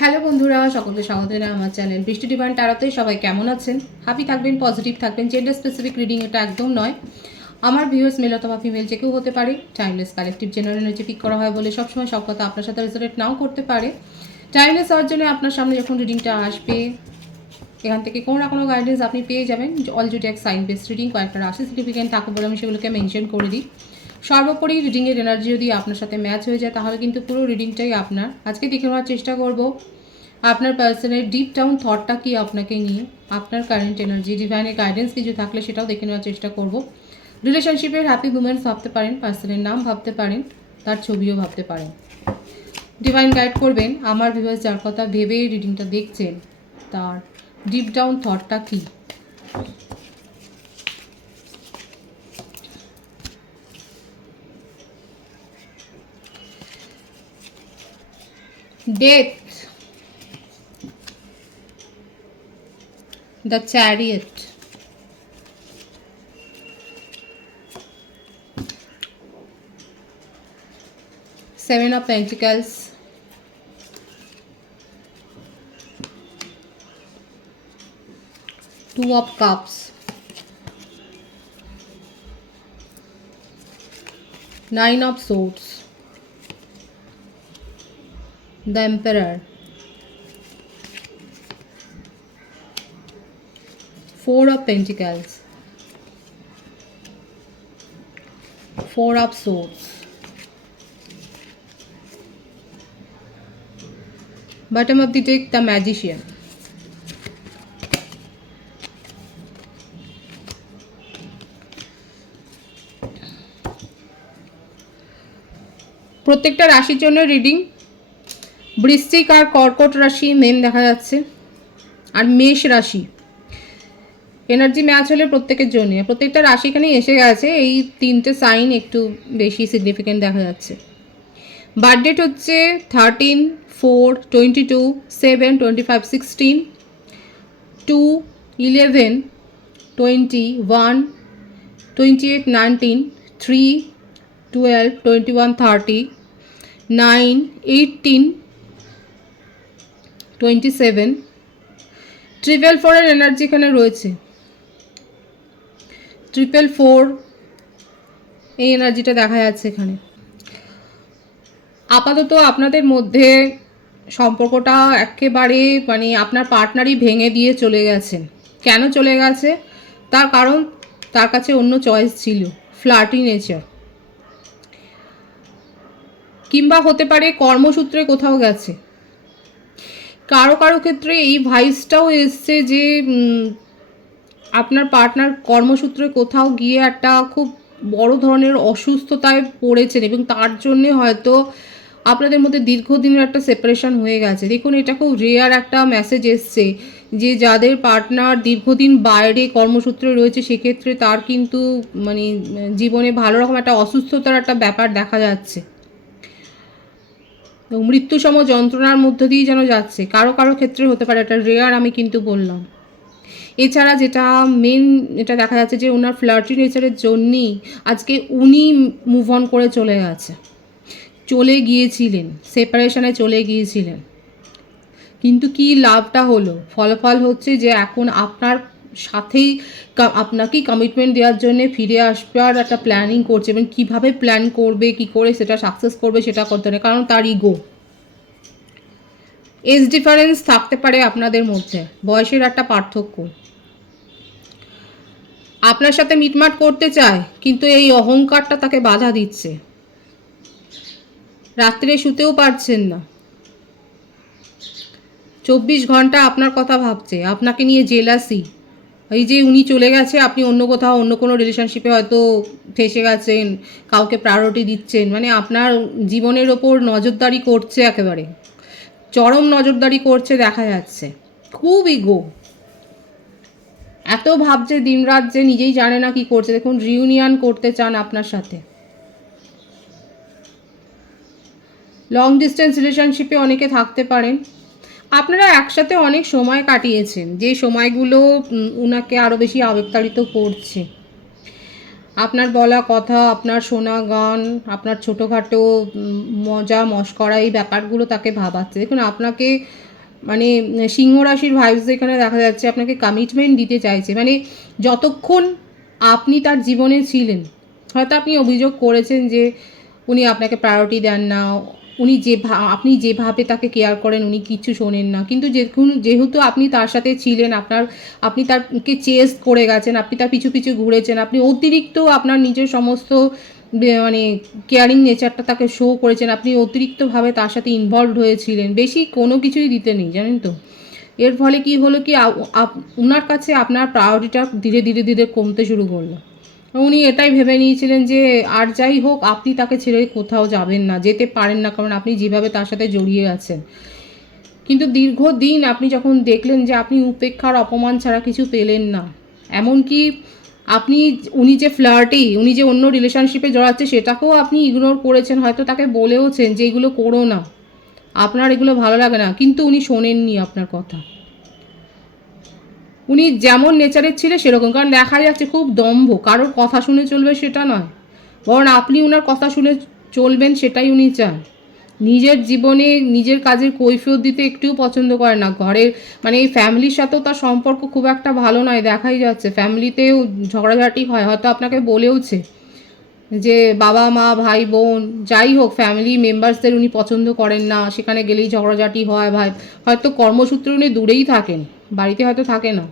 Hello বন্ধুরা, সকলকে স্বাগত জানাই আমার চ্যানেল বৃষ্টি ডিভাইন ট্যারোতে। সবাই কেমন আছেন? হ্যাপি থাকবেন, পজিটিভ থাকবেন। জেন্ডার স্পেসিফিক রিডিং এটা একদম নয়। আমার ভিউয়ার্স মেল অথবা ফিমেল যে কেউ হতে পারে। Timeless collective general energy pick করা হয় বলে সবসময় সব কথা আপনার সাথে রেজোনেট নাও করতে পারে। টাইমলেস হওয়ার জন্য আপনার সামনে যখন রিডিংটা আসবে, এখান থেকে কোনো না কোনো গাইডেন্স আপনি পেয়ে যাবেন। All zodiac sign base reading, কয়েকটা রাশি সিগনিফিকেন্ট থাকে বলে আমি সেগুলোকে মেনশন করে দিই। সর্বোপরি রিডিংয়ের এনার্জি যদি আপনার সাথে ম্যাচ হয়ে যায় তাহলে কিন্তু পুরো রিডিংটাই আপনার। আজকে দেখে নেওয়ার চেষ্টা করব আপনার পার্সনের ডিপ ডাউন থটটা কি আপনাকে নিয়ে, আপনার কারেন্ট এনার্জি, ডিভাইনের গাইডেন্স কিছু থাকলে সেটাও দেখে নেওয়ার চেষ্টা করব। রিলেশনশিপের হ্যাপি মুমেন্টস ভাবতে পারেন, পার্সনের নাম ভাবতে পারেন, তার ছবিও ভাবতে পারেন। ডিভাইন গাইড করবেন আমার ভিউয়ার্স যার কথা ভেবে রিডিংটা দেখছেন তার ডিপ ডাউন থটটা কি। Death, the chariot, seven of pentacles, two of cups, nine of swords, the emperor, four of pentacles, four of swords, bottom of the deck, the magician. প্রত্যেকটা রাশির জন্য রিডিং। বৃশ্চিক আর কর্কট রাশি মেন দেখা যাচ্ছে, আর মেষ রাশি এনার্জি ম্যাচ হলে প্রত্যেকের জন্য, প্রত্যেকটা রাশি এখানে এসে গেছে। এই তিনটে সাইন একটু বেশি সিগনিফিকেন্ট দেখা যাচ্ছে। বার্থডেট হচ্ছে 13/4/22, 7/25/16, 2/11/21, 28/19, 3/12/21/30, 9/18/27। 444 এর এনার্জি এখানে রয়েছে। 444 এই এনার্জিটা দেখা যাচ্ছে এখানে। আপাতত আপনাদের মধ্যে সম্পর্কটা একেবারে আপনার পার্টনারই ভেঙে দিয়ে চলে গেছেন। কেন চলে গেছে তার কারণ তার কাছে অন্য চয়েস ছিল, ফ্লার্টি নেচার, কিংবা হতে পারে কর্মসূত্রে কোথাও গেছে। কারো কারো ক্ষেত্রে এই ভাইসটাও এসছে যে আপনার পার্টনার কর্মসূত্রে কোথাও গিয়ে একটা খুব বড় ধরনের অসুস্থতায় পড়েছেন এবং তার জন্যে হয়তো আপনাদের মধ্যে দীর্ঘদিনের একটা সেপারেশন হয়ে গেছে। দেখুন, এটা খুব রেয়ার একটা মেসেজ এসছে যে যাদের পার্টনার দীর্ঘদিন বাইরে কর্মসূত্রে রয়েছে সেক্ষেত্রে তার কিন্তু জীবনে ভালো রকম একটা অসুস্থতার একটা ব্যাপার দেখা যাচ্ছে, মৃত্যুসম যন্ত্রণার মধ্য দিয়েই যেন যাচ্ছে। কারো কারো ক্ষেত্রে হতে পারে, এটা রেয়ার আমি কিন্তু বললাম। এছাড়া যেটা মেন এটা দেখা যাচ্ছে যে ওনার ফ্লার্টি নেচারের জন্যই আজকে উনি মুভ অন করে চলে গিয়েছিলেন, সেপারেশনে চলে গিয়েছিলেন। কিন্তু কি লাভটা হলো? ফলাফল হচ্ছে যে এখন আপনার সাথেই আপনাকেই কমিটমেন্ট দেওয়ার জন্য ফিরে আসবার একটা প্ল্যানিং করছে, এবং কীভাবে প্ল্যান করবে, কি করে সেটা সাকসেস করবে সেটা করতে নেই, কারণ তার ইগো। এজ ডিফারেন্স থাকতে পারে আপনাদের মধ্যে, বয়সের একটা পার্থক্য। আপনার সাথে মিটমাট করতে চায় কিন্তু এই অহংকারটা তাকে বাধা দিচ্ছে। রাত্রে শুতেও পারছেন না, 24 ঘন্টা আপনার কথা ভাবছে, আপনাকে নিয়ে জেলাসি। এই যে উনি চলে গেছে, আপনি অন্য কোথাও অন্য কোনো রিলেশনশিপে হয়তো ফেসে গেছেন, কাউকে প্রায়োরিটি দিচ্ছেন, আপনার জীবনের ওপর নজরদারি করছে, একেবারে চরম নজরদারি করছে দেখা যাচ্ছে। খুব ইগো, এত ভাবছে দিনরাত যে নিজেই জানে না কি করছে। দেখুন, রিউনিয়ন করতে চান আপনার সাথে। লং ডিস্টেন্স রিলেশনশিপে অনেকে থাকতে পারেন, আপনারা একসাথে অনেক সময় কাটিয়েছেন, যে সময়গুলো উনাকে আরও বেশি আবেগতাড়িত করছে। আপনার বলা কথা, আপনার শোনা গান, আপনার ছোটোখাটো মজা মশকরা, এই ব্যাপারগুলো তাকে ভাবাচ্ছে। দেখুন, আপনাকে মানে সিংহ রাশির ভাইবস এখানে দেখা যাচ্ছে, আপনাকে কমিটমেন্ট দিতে চাইছে। মানে যতক্ষণ আপনি তার জীবনে ছিলেন, হয়তো আপনি অভিযোগ করেছেন যে উনি আপনাকে প্রায়োরিটি দেন না, উনি আপনি যেভাবে তাকে কেয়ার করেন উনি কিচ্ছু শোনেন না, কিন্তু যেহেতু আপনি তার সাথে ছিলেন, আপনি তারকে চেস করে গেছেন, আপনি তার পিছু পিছু ঘুরেছেন, আপনি অতিরিক্ত আপনার নিজের সমস্ত মানে কেয়ারিং নেচারটা তাকে শো করেছেন, আপনি অতিরিক্তভাবে তার সাথে ইনভলভড হয়েছিলেন, বেশি কোনো কিছুই দিতে নেই, জানেন তো। এর ফলে কি হলো কি, ওনার কাছে আপনার প্রায়োরিটিটা ধীরে ধীরে ধীরে কমতে শুরু করলো। উনি এটাই ভেবে নিয়েছিলেন যে আর যাই হোক আপনি তাকে ছেড়ে কোথাও যাবেন না, যেতে পারেন না, কারণ আপনি যেভাবে তার সাথে জড়িয়ে আছেন। কিন্তু দীর্ঘদিন আপনি যখন দেখলেন যে আপনি উপেক্ষার অপমান ছাড়া কিছু পেলেন না, এমনকি উনি যে ফ্লার্টি, উনি যে অন্য রিলেশনশিপে জড়াচ্ছে সেটাকেও আপনি ইগনোর করেছেন, হয়তো তাকে বলেওছেন যে এগুলো করো না, আপনার এগুলো ভালো লাগে না, কিন্তু উনি শোনেননি আপনার কথা। উনি যেমন নেচারের ছিল সেরকম, কারণ দেখা যাচ্ছে খুব দম্ভ, কারোর কথা শুনে চলবে সেটা নয়, বরং আপনি ওনার কথা শুনে চলবেন সেটাই উনি চান। নিজের জীবনে নিজের কাজের কৈফিয়ত দিতে একটুও পছন্দ করে না। ঘরের মানে এই ফ্যামিলির সাথেও তার সম্পর্ক খুব একটা ভালো নয়, দেখাই যাচ্ছে ফ্যামিলিতেও ঝগড়াঝাটি হয়, হয়তো আপনাকে বলেওছে যে বাবা মা ভাই বোন যাই হোক ফ্যামিলি মেম্বার্সদের উনি পছন্দ করেন না, সেখানে গেলেই ঝগড়াঝাটি হয়। হয়তো কর্মসূত্রে উনি দূরেই থাকেন, বাড়িতে হয়তো থাকে না,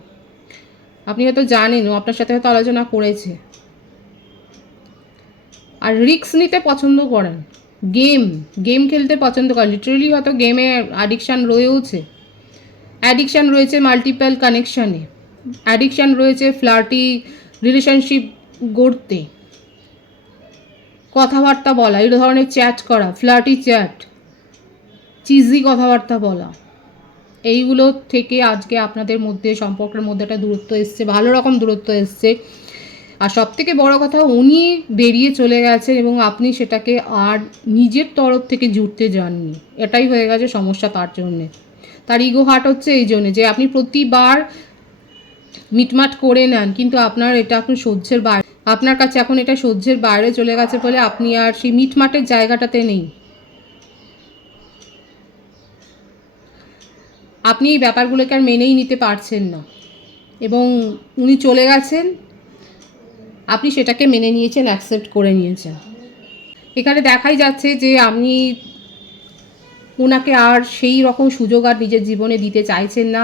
আপনি হয়তো জানেন, ও আপনার সাথে হয়তো আলোচনা করেছে। আর রিস্ক নিতে পছন্দ করেন, গেম খেলতে পছন্দ করেন, লিটারেলি হয়তো গেমে অ্যাডিকশান রয়েছে মাল্টিপল কানেকশানে, অ্যাডিকশান রয়েছে ফ্লার্টি রিলেশনশিপ গড়তে, কথাবার্তা বলা, এই ধরনের চ্যাট করা, ফ্লার্টি চ্যাট, চিজি কথাবার্তা বলা, এইগুলো থেকে আজকে আপনাদের মধ্যে সম্পর্কের মধ্যে একটা দূরত্ব এসছে, ভালো রকম দূরত্ব এসছে। আর সবথেকে বড় কথা, উনি বেরিয়ে চলে গেছেন এবং আপনি সেটাকে আর নিজের তরফ থেকে জুড়তে যাননি, এটাই হয়ে গেছে সমস্যা তার জন্যে। তার ইগো হার্ট হচ্ছে এই জন্যে যে আপনি প্রতিবার মিটমাট করে নেন, কিন্তু আপনার এটা এখন সহ্যের বাইরে, আপনার কাছে এখন এটা সহ্যের বাইরে চলে গেছে বলে আপনি আর সেই মিটমাটের জায়গাটাতে নেই। আপনি এই ব্যাপারগুলোকে আর মেনেই নিতে পারছেন না এবং উনি চলে গেছেন, আপনি সেটাকে মেনে নিয়েছেন, অ্যাকসেপ্ট করে নিয়েছেন। এখানে দেখাই যাচ্ছে যে আপনি ওনাকে আর সেই রকম সুযোগ আর নিজের জীবনে দিতে চাইছেন না।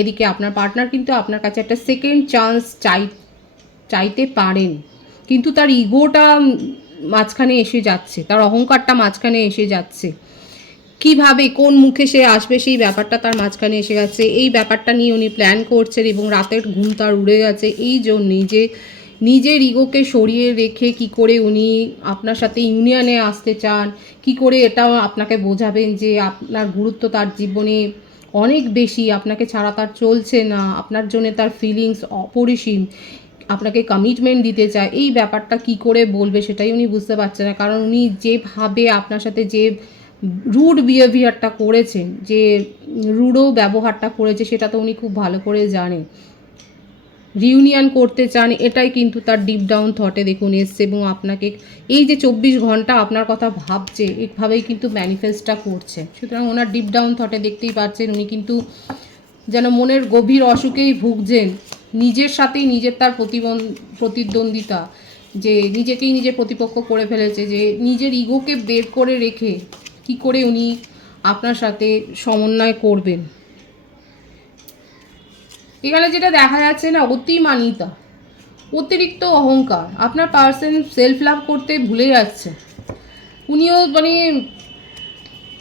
এদিকে আপনার পার্টনার কিন্তু আপনার কাছে একটা সেকেন্ড চান্স চাইতে পারেন, কিন্তু তার ইগোটা মাঝখানে এসে যাচ্ছে, তার অহংকারটা মাঝখানে এসে যাচ্ছে। কিভাবে কোন মুখে সে আসবে সেই ব্যাপারটা তার মাঝখানে এসে গেছে, এই ব্যাপারটা নিয়ে উনি প্ল্যান করছেন এবং রাতের ঘুম তার উড়ে গেছে এই জন্যেই যে নিজের ইগোকে সরিয়ে রেখে কি করে উনি আপনার সাথে ইউনিয়নে আসতে চান, কি করে এটাও আপনাকে বোঝাবেন যে আপনার গুরুত্ব তার জীবনে অনেক বেশি, আপনাকে ছাড়া তার চলছে না, আপনার জন্য তার ফিলিংস অপরিসীম, আপনাকে কমিটমেন্ট দিতে চায়, এই ব্যাপারটা কি করে বলবে সেটাই উনি বুঝতে পারছেন না। কারণ উনি যেভাবে আপনার সাথে যে রুড বিহেভিয়ারটা করেছেন, যে রুডও ব্যবহারটা করেছে, সেটা তো উনি খুব ভালো করে জানেন। রিউনিয়ন করতে চান, এটাই কিন্তু তার ডিপ ডাউন থটে দেখুন এসছে এবং আপনাকে এই যে 24 ঘন্টা আপনার কথা ভাবছে, এইভাবেই কিন্তু ম্যানিফেস্টটা করছে। সুতরাং ওনার ডিপ ডাউন থটে দেখতেই পাচ্ছেন উনি কিন্তু যেন মনের গভীর অসুখেই ভুগছেন, নিজের সাথেই নিজের তার প্রতিদ্বন্দ্বিতা, যে নিজেকেই নিজের প্রতিপক্ষ করে ফেলেছে, যে নিজের ইগোকে বের করে রেখে কি করে উনি আপনার সাথে সমন্বয় করবেন। এখানে যেটা দেখা যাচ্ছে না, অতিমানিতা, অতিরিক্ত অহংকার, আপনার পার্সন সেলফ লাভ করতে ভুলে যাচ্ছে। উনিও মানে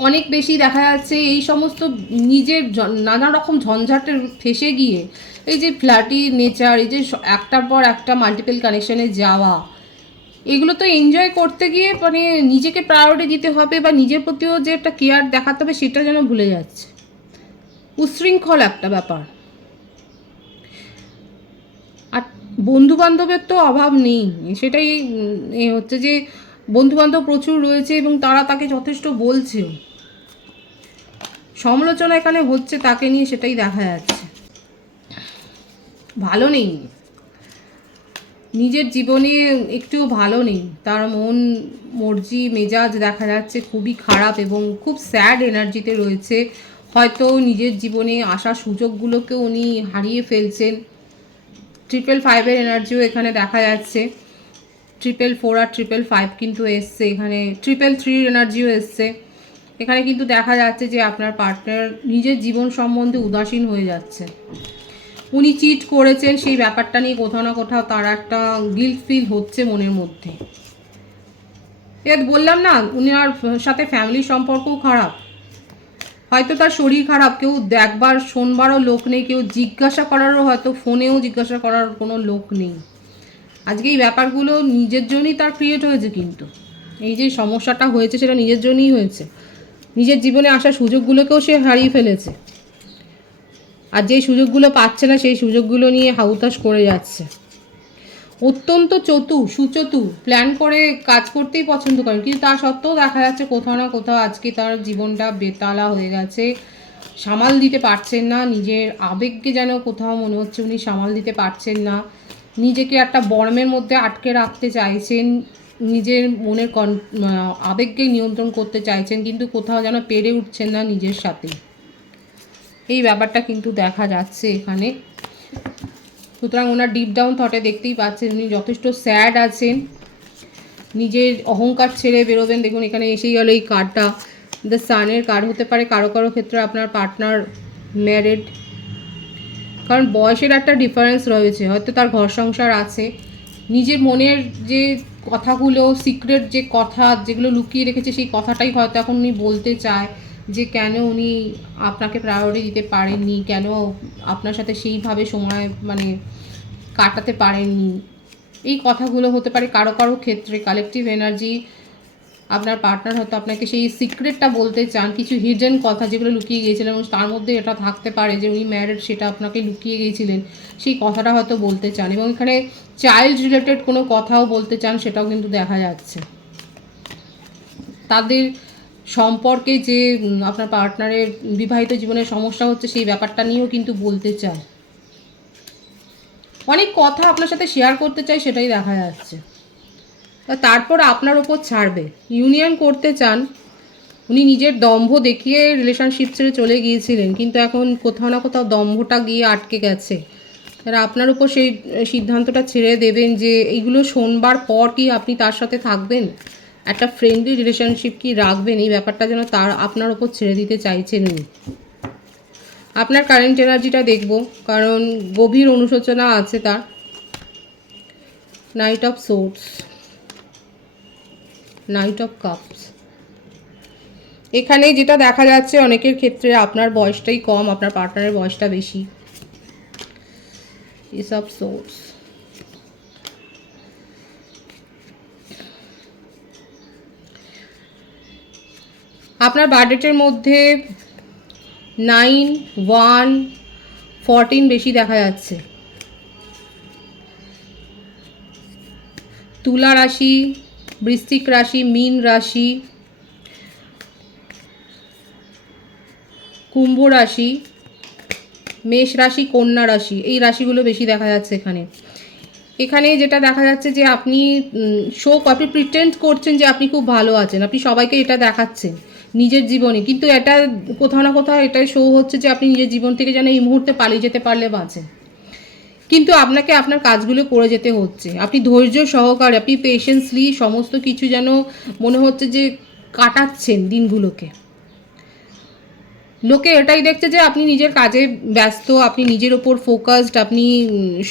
অনেক বেশি দেখা যাচ্ছে এই সমস্ত নিজের নানা রকম ঝঞ্ঝাটে ফেসে গিয়ে এই যে ফ্ল্যাটি নেচার, এই যে একটার পর একটা মাল্টিপল কানেকশানে যাওয়া, এগুলো তো এনজয় করতে গিয়ে মানে নিজেকে প্রায়োরিটি দিতে হবে বা নিজের প্রতিও যে একটা কেয়ার দেখাতে হবে সেটা যেন ভুলে যাচ্ছে। উচ্ছৃঙ্খল একটা ব্যাপার। আর বন্ধুবান্ধবের তো অভাব নেই, সেটাই হচ্ছে যে বন্ধুবান্ধব প্রচুর রয়েছে এবং তারা তাকে যথেষ্ট বলছেও, সমালোচনা এখানে হচ্ছে তাকে নিয়ে, সেটাই দেখা যাচ্ছে। ভালো নেই, নিজের জীবনে একটুও ভালো নেই, তার মন মর্জি মেজাজ দেখা যাচ্ছে খুবই খারাপ এবং খুব স্যাড এনার্জিতে রয়েছে। হয়তো নিজের জীবনে আসা সুযোগগুলোকে উনি হারিয়ে ফেলছেন। 555 এনার্জিও এখানে দেখা যাচ্ছে। 444 আর 555 কিন্তু এসছে, এখানে 333 এনার্জিও এসছে। এখানে কিন্তু দেখা যাচ্ছে যে আপনার পার্টনার নিজের জীবন সম্বন্ধে উদাসীন হয়ে যাচ্ছে। উনি চিট করেছেন সেই ব্যাপারটা নিয়ে কোথাও না কোথাও তার একটা গিল্ট ফিল হচ্ছে মনের মধ্যে। এর বললাম না, উনি আর সাথে ফ্যামিলি সম্পর্কও খারাপ, হয়তো তার শরীর খারাপ, কেউ দেখবার শোনবারও লোক নেই, কেউ জিজ্ঞাসা করারও হয়তো ফোনেও জিজ্ঞাসা করার কোনো লোক নেই। আজকে এই ব্যাপারগুলো নিজের জন্যই তার ক্রিয়েট হয়েছে, কিন্তু এই যে সমস্যাটা হয়েছে সেটা নিজের জন্যই হয়েছে। নিজের জীবনে আসা সুযোগগুলোকেও সে হারিয়ে ফেলেছে, আর যেই সুযোগগুলো পাচ্ছে না সেই সুযোগগুলো নিয়ে হাউতাশ করে যাচ্ছে। অত্যন্ত সুচতুর, প্ল্যান করে কাজ করতেই পছন্দ করেন, কিন্তু তা সত্ত্বেও দেখা যাচ্ছে কোথাও না কোথাও আজকে তার জীবনটা বেতালা হয়ে গেছে। সামাল দিতে পারছেন না, নিজের আবেগকে যেন কোথাও মনে হচ্ছে উনি সামাল দিতে পারছেন না। নিজেকে একটা বর্মের মধ্যে আটকে রাখতে চাইছেন, নিজের মনের আবেগকে নিয়ন্ত্রণ করতে চাইছেন, কিন্তু কোথাও যেন পেরে উঠছেন না নিজের সাথে। এই ব্যাপারটা কিন্তু দেখা যাচ্ছে এখানে। সুতরাং ওনার ডিপ ডাউন থটে দেখতেই পাচ্ছেন উনি যথেষ্ট স্যাড আছেন, নিজের অহংকার ছেড়ে বেরোবেন। দেখুন এখানে এসেই গেল এই কার্ডটা, দ্য সানের কার্ড হতে পারে কারো কারো ক্ষেত্রে আপনার পার্টনার ম্যারিড, কারণ বয়সের একটা ডিফারেন্স রয়েছে, হয়তো তার ঘর সংসার আছে। নিজের মনের যে কথাগুলো, সিক্রেট যে কথা যেগুলো লুকিয়ে রেখেছে সেই কথাটাই হয়তো এখন উনি বলতে চায়, যে কেন উনি আপনাকে প্রায়োরিটি দিতে পারেননি, কেন আপনার সাথে সেইভাবে সময় কাটাতে পারেননি। এই কথাগুলো হতে পারে কারো কারো ক্ষেত্রে। কালেকটিভ এনার্জি, আপনার পার্টনার হয়তো আপনাকে সেই সিক্রেটটা বলতে চান, কিছু হিডেন কথা যেগুলো লুকিয়ে গিয়েছিলেন, এবং তার মধ্যে এটা থাকতে পারে যে উনি ম্যারিড, সেটা আপনাকে লুকিয়ে গিয়েছিলেন, সেই কথাটা হয়তো বলতে চান। এবং এখানে চাইল্ড রিলেটেড কোনো কথাও বলতে চান, সেটাও কিন্তু দেখা যাচ্ছে। তাদের সম্পর্কে যে আপনার পার্টনারের বিবাহিত জীবনের সমস্যা হচ্ছে সেই ব্যাপারটা নিয়েও কিন্তু বলতে চায়। অনেক কথা আপনার সাথে শেয়ার করতে চাই, সেটাই দেখা যাচ্ছে। তারপর আপনার ওপর ছাড়বে, ইউনিয়ন করতে চান। উনি নিজের দম্ভ দেখিয়ে রিলেশনশিপ ছেড়ে চলে গিয়েছিলেন, কিন্তু এখন কোথাও না কোথাও দম্ভটা গিয়ে আটকে গেছে। তারা আপনার উপর সেই সিদ্ধান্তটা ছেড়ে দেবেন যে এইগুলো শোনবার পর কি আপনি তার সাথে থাকবেন, একটা ফ্রেন্ডলি রিলেশনশিপ কি রাখবেন, এই ব্যাপারটা যেন তার আপনার ওপর ছেড়ে দিতে চাইছেন উনি। আপনার কারেন্ট এনার্জিটা দেখব, কারণ গভীর অনুশোচনা আছে তার। Night of swords, night of cups. এখানে যেটা দেখা যাচ্ছে অনেকের ক্ষেত্রে আপনার বয়সটাই কম, আপনার পার্টনারের বয়সটা বেশি। এস অফ সোর্ডস, আপনার বার্থডেটের মধ্যে 9, 1, 14 বেশি দেখা যাচ্ছে। তুলা রাশি, বৃশ্চিক রাশি, মীন রাশি, কুম্ভ রাশি, মেষ রাশি, কন্যা রাশি, এই রাশিগুলো বেশি দেখা যাচ্ছে এখানে। এখানে যেটা দেখা যাচ্ছে যে আপনি আপনি প্রিটেন্ড করছেন যে আপনি খুব ভালো আছেন, আপনি সবাইকে এটা দেখাচ্ছেন নিজের জীবনে, কিন্তু এটা কোথাও না কোথাও এটাই শো হচ্ছে যে আপনি নিজের জীবন থেকে যেন এই মুহূর্তে পালিয়ে যেতে পারলে বাঁচেন, কিন্তু আপনাকে আপনার কাজগুলো করে যেতে হচ্ছে। আপনি ধৈর্য সহকারে, আপনি পেশেন্সলি সমস্ত কিছু যেন মনে হচ্ছে যে কাটাচ্ছেন দিনগুলোকে। লোকে এটাই দেখছে যে আপনি নিজের কাজে ব্যস্ত, আপনি নিজের ওপর ফোকাসড, আপনি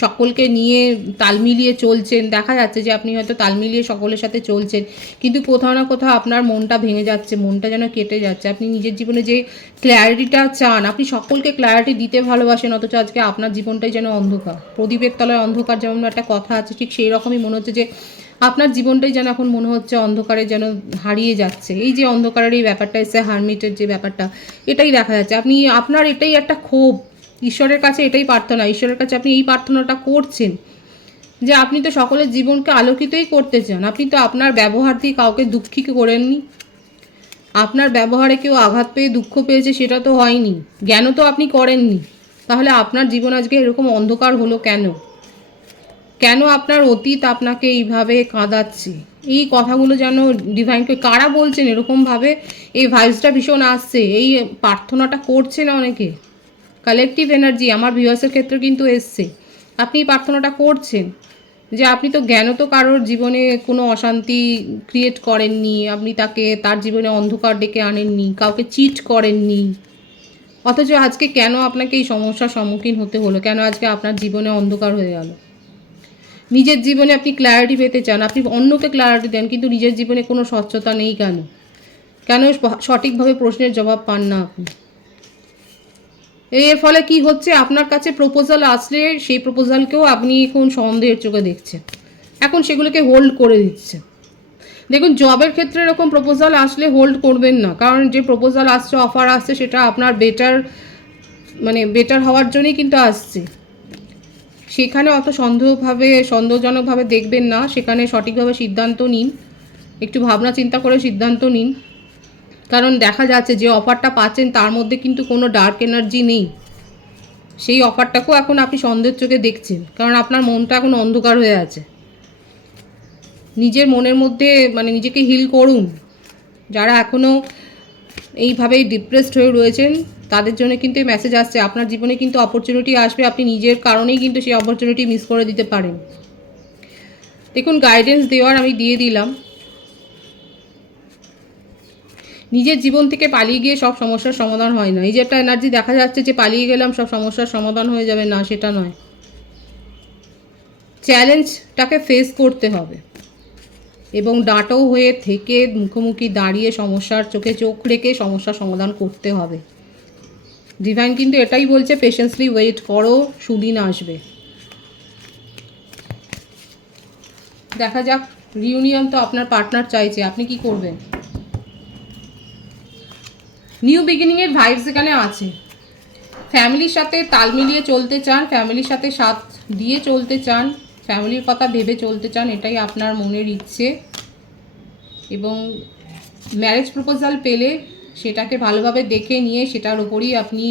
সকলকে নিয়ে তাল মিলিয়ে চলছেন। দেখা যাচ্ছে যে আপনি হয়তো তাল মিলিয়ে সকলের সাথে চলছেন, কিন্তু কোথাও না কোথাও আপনার মনটা ভেঙে যাচ্ছে, মনটা যেন কেটে যাচ্ছে। আপনি নিজের জীবনে যে ক্ল্যারিটিটা চান, আপনি সকলকে ক্ল্যারিটি দিতে ভালোবাসেন, অথচ আজকে আপনার জীবনটাই যেন অন্ধকার, প্রদীপের তলায় অন্ধকার যেমন একটা কথা আছে, ঠিক সেই রকমই মনে হচ্ছে যে আপনার জীবনটাই যেন এখন মনে হচ্ছে অন্ধকারে যেন হারিয়ে যাচ্ছে। এই যে অন্ধকারের এই ব্যাপারটা এসে হারমিটের যে ব্যাপারটা, এটাই দেখা যাচ্ছে। আপনার এটাই একটা ক্ষোভ, ঈশ্বরের কাছে এটাই প্রার্থনা, ঈশ্বরের কাছে আপনি এই প্রার্থনাটা করছেন যে আপনি তো সকলের জীবনকে আলোকিতই করতে চান, আপনি তো আপনার ব্যবহার দিয়ে কাউকে দুঃখী করেননি, আপনার ব্যবহারে কেউ আঘাত পেয়ে দুঃখ পেয়েছে সেটা তো হয়নি, জ্ঞানও তো আপনি করেননি। তাহলে আপনার জীবন আজকে এরকম অন্ধকার হলো কেন? কেন আপনার অতীত আপনাকে এইভাবে কাঁদাচ্ছে? এই কথাগুলো যেন ডিভাইনকে কারা বলছেন এরকমভাবে, এই ভাইবসটা ভীষণ আসছে, এই প্রার্থনাটা করছে না অনেকে, কালেকটিভ এনার্জি আমার ভিউয়ার্সের ক্ষেত্রে কিন্তু এসছে। আপনি এই প্রার্থনাটা করছেন যে আপনি তো জ্ঞানত কারোর জীবনে কোনো অশান্তি ক্রিয়েট করেননি, আপনি তার জীবনে অন্ধকার ডেকে আনেননি, কাউকে চিট করেননি, অথচ আজকে কেন আপনাকে এই সমস্যার সম্মুখীন হতে হলো, কেন আজকে আপনার জীবনে অন্ধকার হয়ে গেল? নিজের জীবনে আপনি ক্ল্যারিটি পেতে চান, আপনি অন্যকে ক্ল্যারিটি দেন, কিন্তু নিজের জীবনে কোনো স্বচ্ছতা নেই কেন? কেন সঠিকভাবে প্রশ্নের জবাব পান না আপনি? এর ফলে কি হচ্ছে, আপনার কাছে প্রপোজাল আসলে সেই প্রপোজালকেও আপনি এখন সন্দেহের চোখে দেখছেন, এখন সেগুলোকে হোল্ড করে দিচ্ছে। দেখুন, জবের ক্ষেত্রে এরকম প্রপোজাল আসলে হোল্ড করবেন না, কারণ যে প্রপোজাল আসছে, অফার আসছে, সেটা আপনার বেটার হওয়ার জন্যই কিন্তু আসছে। সেখানে অত সন্দেহজনকভাবে দেখবেন না, সেখানে সঠিকভাবে সিদ্ধান্ত নিন, একটু ভাবনা চিন্তা করে সিদ্ধান্ত নিন, কারণ দেখা যাচ্ছে যে অফারটা পাচ্ছেন তার মধ্যে কিন্তু কোনো ডার্ক এনার্জি নেই। সেই অফারটাকেও এখন আপনি সন্দেহের চোখে দেখছেন, কারণ আপনার মনটা এখন অন্ধকার হয়ে আছে। নিজের মনের মধ্যে নিজেকে হিল করুন। যারা এখনও এইভাবেই ডিপ্রেসড হয়ে রয়েছেন তাদের জন্য কিন্তু এই মেসেজ আসছে, আপনার জীবনে কিন্তু অপরচুনিটি আসবে, আপনি নিজের কারণেই কিন্তু সেই অপরচুনিটি মিস করে দিতে পারেন। দেখুন, গাইডেন্স দেওয়ার আমি দিয়ে দিলাম। নিজের জীবন থেকে পালিয়ে গিয়ে সব সমস্যার সমাধান হয় না। এই যে একটা এনার্জি দেখা যাচ্ছে যে পালিয়ে গেলাম সব সমস্যার সমাধান হয়ে যাবে, না, সেটা নয়। চ্যালেঞ্জটাকে ফেস করতে হবে এবং ডাঁটো হয়ে থেকে মুখোমুখি দাঁড়িয়ে সমস্যার চোখে চোখ রেখে সমস্যার সমাধান করতে হবে। ডিভাইন কিন্তু এটাই বলছে, পেশেন্সলি ওয়েট করো, সুদিন আসবে। দেখা যাক, রিউনিয়ন তো আপনার পার্টনার চাইছে, আপনি কি করবেন? নিউ বিগিনিংয়ের ভাইবস এখানে আছে। ফ্যামিলির সাথে তাল মিলিয়ে চলতে চান, ফ্যামিলির সাথে সাথ দিয়ে চলতে চান, ফ্যামিলির কথা ভেবে চলতে চান, এটাই আপনার মনের ইচ্ছে। এবং ম্যারেজ প্রপোজাল পেলে সেটাকে ভালোভাবে দেখে নিয়ে সেটার উপরই আপনি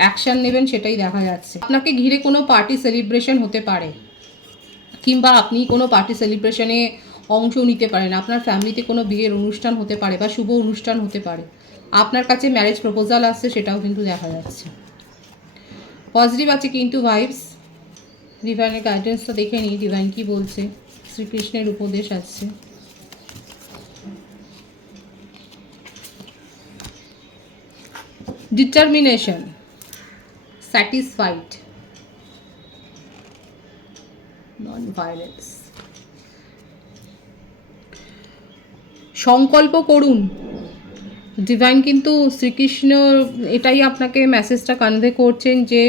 অ্যাকশান নেবেন, সেটাই দেখা যাচ্ছে। আপনাকে ঘিরে কোনো পার্টি সেলিব্রেশন হতে পারে, কিংবা আপনি কোনো পার্টি সেলিব্রেশনে অংশ নিতে পারেন, আপনার ফ্যামিলিতে কোনো বিয়ের অনুষ্ঠান হতে পারে বা শুভ অনুষ্ঠান হতে পারে, আপনার কাছে ম্যারেজ প্রপোজাল আসছে, সেটাও কিন্তু দেখা যাচ্ছে। পজিটিভ আছে কিন্তু ভাইবস। ডিভাইনের গাইডেন্সটা দেখে নিই, ডিভাইন কি বলছে, শ্রীকৃষ্ণের উপদেশ আসছে। Determination, satisfied, non violence. সংকল্প করুন। ডিভাইন কিন্তু শ্রীকৃষ্ণ এটাই আপনাকে মেসেজটা কনভে করছেন যে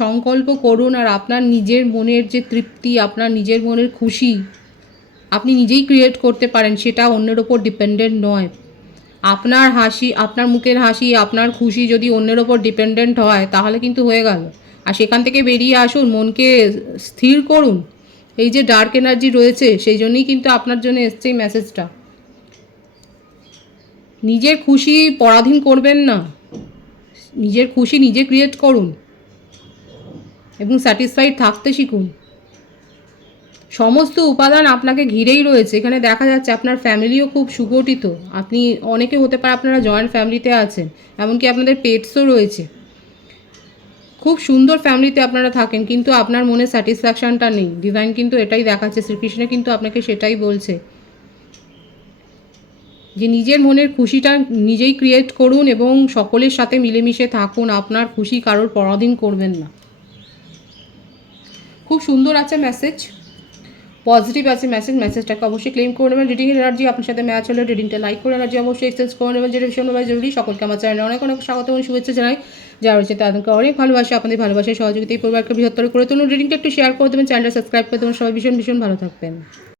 সংকল্প করুন, আর আপনার নিজের মনের যে তৃপ্তি, আপনার নিজের মনের খুশি আপনি নিজেই ক্রিয়েট করতে পারেন, সেটা অন্যের ওপর ডিপেন্ডেন্ট নয়। আপনার হাসি, আপনার মুখের হাসি, আপনার খুশি যদি অন্যের ওপর ডিপেন্ডেন্ট হয় তাহলে কিন্তু হয়ে গেল। আর সেখান থেকে বেরিয়ে আসুন, মনকে স্থির করুন। এই যে ডার্ক এনার্জি রয়েছে সেই জন্যই কিন্তু আপনার জন্য এসছে এই মেসেজটা। নিজের খুশি পরাধীন করবেন না, নিজের খুশি নিজে ক্রিয়েট করুন এবং স্যাটিসফাইড থাকতে শিখুন। সমস্ত উপাদান আপনাকে ঘিরেই রয়েছে। এখানে দেখা যাচ্ছে আপনার ফ্যামিলিও খুব সুগঠিত, আপনি অনেকে হতে পারে আপনারা জয়েন্ট ফ্যামিলিতে আছেন, এমনকি আপনাদের পেটসও রয়েছে, খুব সুন্দর ফ্যামিলিতে আপনারা থাকেন, কিন্তু আপনার মনে স্যাটিসফ্যাকশানটা নেই। ডিভাইন কিন্তু এটাই দেখাচ্ছে, শ্রীকৃষ্ণ কিন্তু আপনাকে সেটাই বলছে যে নিজের মনের খুশিটা নিজেই ক্রিয়েট করুন এবং সকলের সাথে মিলেমিশে থাকুন, আপনার খুশি কারোর পরাধীন করবেন না। খুব সুন্দর আছে মেসেজ, পজিটিভ আছে মেসেজটাকে অবশ্যই ক্লেম করে নেবেন। রিডিংয়ের এনার্জি আপনার সাথে ম্যাচ হলে রিডিংটা লাইক করে এনার্জি অবশ্যই এক্সচেঞ্জ করে নেবেন, যেটা ভীষণভাবে জরুরি। সকলকে আমার চ্যানেলে অনেক অনেক স্বাগত এবং শুভেচ্ছা জানাই। যারা রয়েছে তাদেরকে অনেক ভালোবাসা, আপনাদের ভালোবাসায় সহযোগিতা এই পরিবারকে বৃহত্তর করে তুলুন। রিডিংটা একটু শেয়ার করে দেবেন, চ্যানেলটা সাবস্ক্রাইব করে দেবেন। সবাই ভীষণ ভীষণ ভালো থাকবেন।